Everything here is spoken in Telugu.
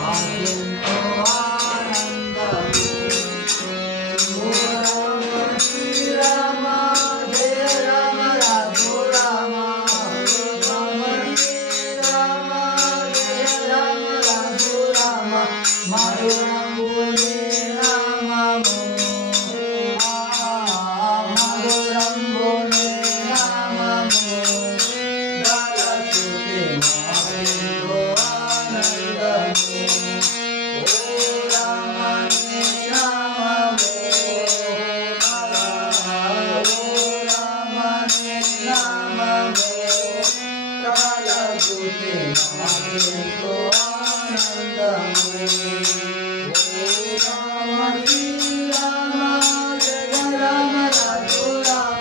మాకెంతో ఆనందము. ఓ రామ శ్రీరామ జయ రామ రఘురామ. రామ శ్రీరామ జయ రామ రఘురామ. మధురంబునే నామము. మధురంబునే నామము. దళసుతే మాకెంతో ఆనందము. ఓ రామ నీ నామము. ఓ రామ నీ నామము. దళసుతే మాకెంతో ఆనందము. ఓ రామ శ్రీరామ జయ రామ రఘురామ.